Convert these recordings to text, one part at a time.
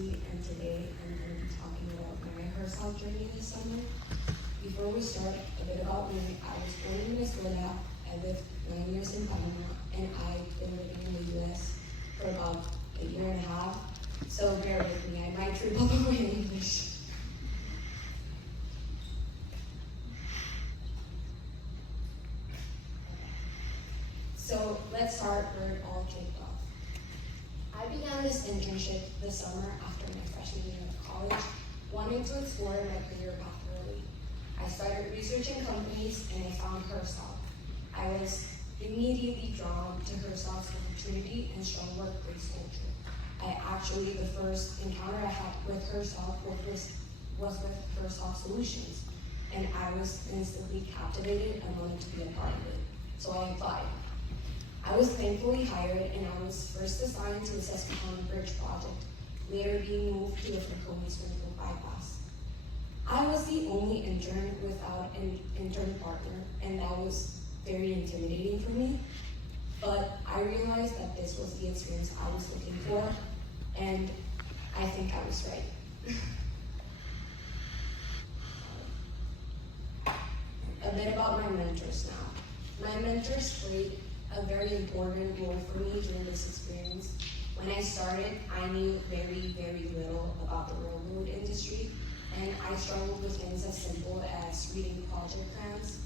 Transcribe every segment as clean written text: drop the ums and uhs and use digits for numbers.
Christy, and today I'm going to be talking about my hairstyle journey this summer. Before we start, a bit about me. I was born in Venezuela. I lived 9 years in Panama, and I've been living in the US for about a year and a half. So bear with me, I might trip up on my English. So let's start where it all kicked off. I began this internship this summer after my freshman year of college, wanting to explore my career path early. I started researching companies and I found Herself. I was immediately drawn to Herself's opportunity and strong workplace culture. The first encounter I had with Herself was with Herself Solutions, and I was instantly captivated and wanted to be a part of it. So I applied. I was thankfully hired, and I was first assigned to the Susquehanna Bridge project, later being moved to the Franconia Springfield bypass. I was the only intern without an intern partner, and that was very intimidating for me. But I realized that this was the experience I was looking for, and I think I was right. A bit about my mentors now. My mentors played a very important role for me during this experience. When I started, I knew very, very little about the railroad industry, and I struggled with things as simple as reading project plans.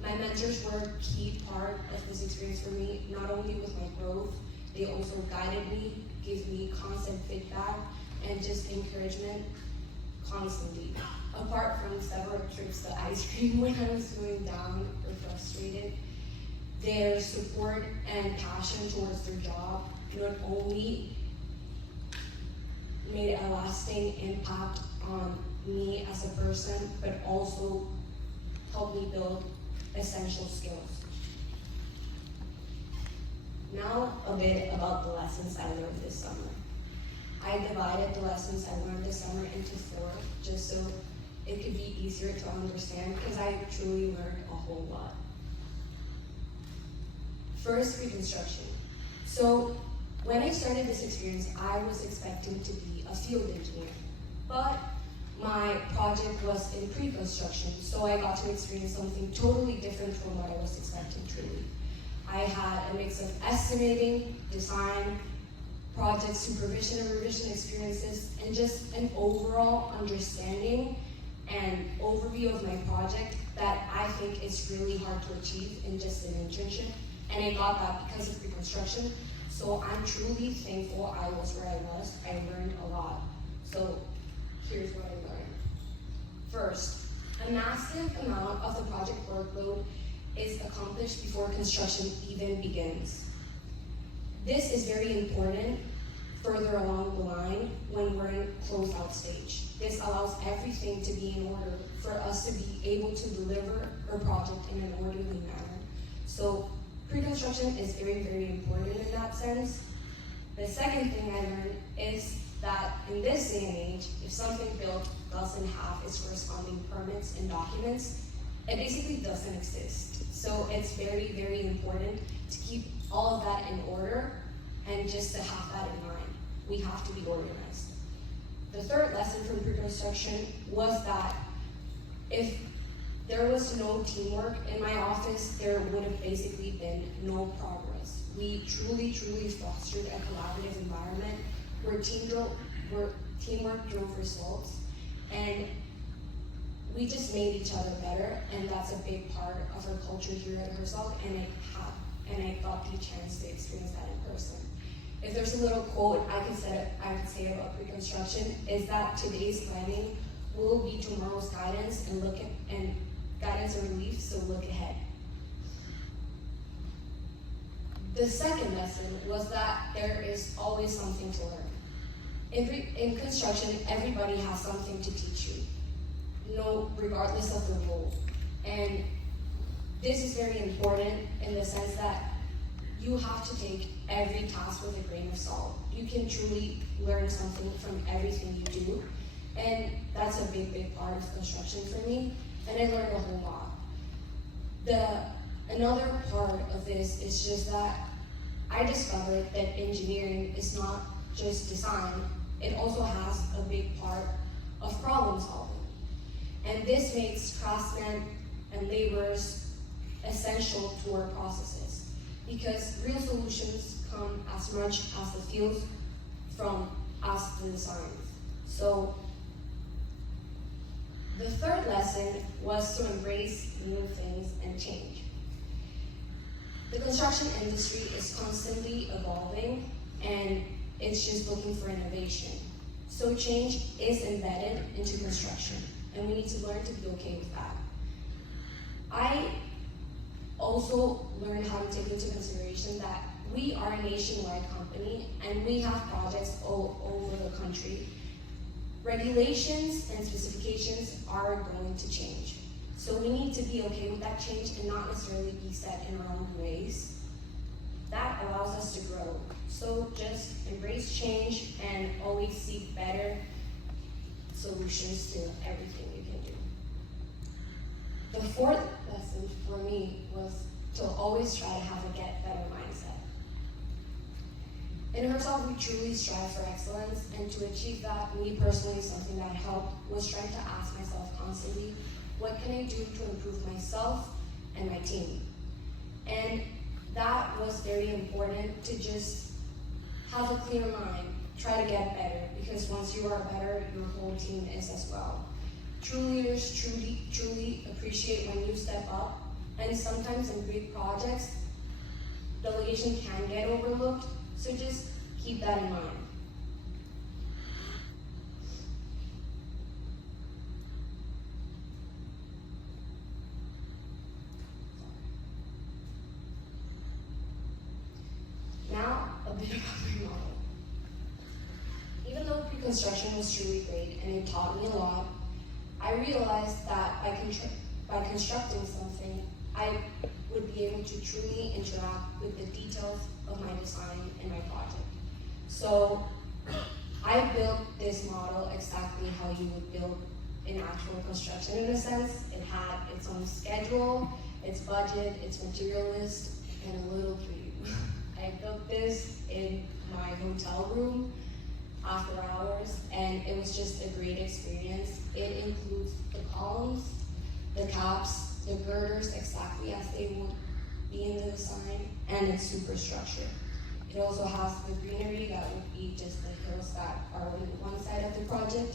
My mentors were a key part of this experience for me, not only with my growth, they also guided me, gave me constant feedback, and just encouragement constantly. Apart from several trips to ice cream when I was feeling down or frustrated, their support and passion towards their job not only made a lasting impact on me as a person, but also helped me build essential skills. Now, a bit about the lessons I learned this summer. I divided the lessons I learned this summer into 4, just so it could be easier to understand, because I truly learned a whole lot. First, pre-construction. So, when I started this experience, I was expecting to be a field engineer, but my project was in pre-construction, so I got to experience something totally different from what I was expecting truly. I had a mix of estimating, design, project supervision and revision experiences, and just an overall understanding and overview of my project that I think is really hard to achieve in just an internship. And I got that because of pre-construction, so I'm truly thankful I was where I was. I learned a lot. So here's what I learned. First, a massive amount of the project workload is accomplished before construction even begins. This is very important further along the line when we're in closeout stage. This allows everything to be in order for us to be able to deliver our project in an orderly manner. So pre-construction is very, very important in that sense. The second thing I learned is that in this day and age, if something built doesn't have its corresponding permits and documents, it basically doesn't exist. So it's very, very important to keep all of that in order and just to have that in mind. We have to be organized. The third lesson from pre-construction was that if there was no teamwork in my office, there would have basically been no progress. We truly, truly fostered a collaborative environment where teamwork drove results, and we just made each other better, and that's a big part of our culture here at Herself, and I got the chance to experience that in person. If there's a little quote I could say about pre-construction, is that today's planning will be tomorrow's guidance and guidance and relief, so look ahead. The second lesson was that there is always something to learn. In construction, everybody has something to teach you, regardless of the role. And this is very important in the sense that you have to take every task with a grain of salt. You can truly learn something from everything you do, and that's a big, big part of construction for me, and I learned a whole lot. Another part of this is just that I discovered that engineering is not just design, it also has a big part of problem solving. And this makes craftsmen and laborers essential to our processes, because real solutions come as much as the feels from us, the designs. So the third lesson was to embrace new things and change. The construction industry is constantly evolving, and it's just looking for innovation. So change is embedded into construction, and we need to learn to be okay with that. I also learned how to take into consideration that we are a nationwide company, and we have projects all over the country. Regulations and specifications are going to change. So we need to be okay with that change and not necessarily be set in our own ways. That allows us to grow. So just embrace change and always seek better solutions to everything you can do. The fourth lesson for me was to always try to have a get better mindset. In Herzog, we truly strive for excellence, and to achieve that, me personally, something that helped was trying to ask myself constantly, what can I do to improve myself and my team? And that was very important, to just have a clear mind, try to get better, because once you are better, your whole team is as well. True leaders truly appreciate when you step up, and sometimes in big projects, delegation can get overlooked, so just keep that in mind. Now, a bit about my model. Even though pre-construction was truly great and it taught me a lot, I realized that by constructing something, I would be able to truly interact with the details of my design and my project. So I built this model exactly how you would build an actual construction in a sense. It had its own schedule, its budget, its material list, and a little preview. I built this in my hotel room after hours, and it was just a great experience. It includes the columns, the caps, the girders exactly as they would be in the design, and its superstructure. It also has the greenery that would be just the hills that are on one side of the project,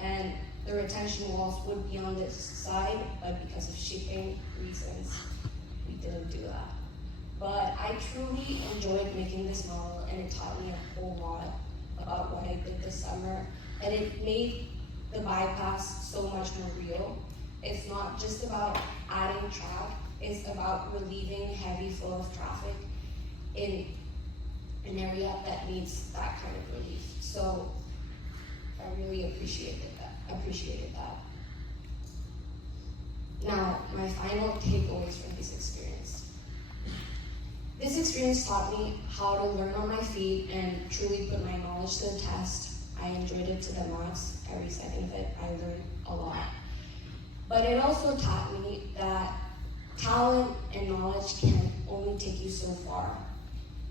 and the retention walls would be on this side, but because of shipping reasons, we didn't do that. But I truly enjoyed making this model, and it taught me a whole lot about what I did this summer, and it made the bypass so much more real. It's not just about adding track, it's about relieving heavy flow of traffic in an area that needs that kind of relief. So I really appreciated that. Now, my final takeaways from this experience. This experience taught me how to learn on my feet and truly put my knowledge to the test. I enjoyed it to the max. Every second of it, I learned a lot. But it also taught me that talent and knowledge can only take you so far.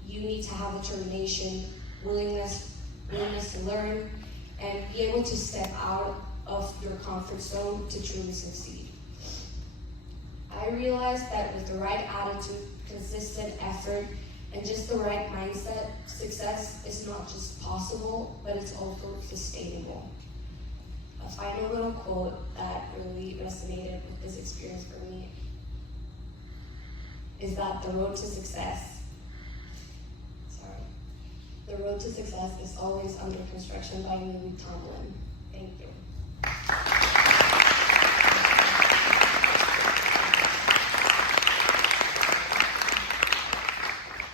You need to have determination, willingness to learn, and be able to step out of your comfort zone to truly succeed. I realized that with the right attitude, consistent effort, and just the right mindset, success is not just possible, but it's also sustainable. A final little quote that really resonated with this experience for me is that the road to success is always under construction by Louis Tomlin. Thank you.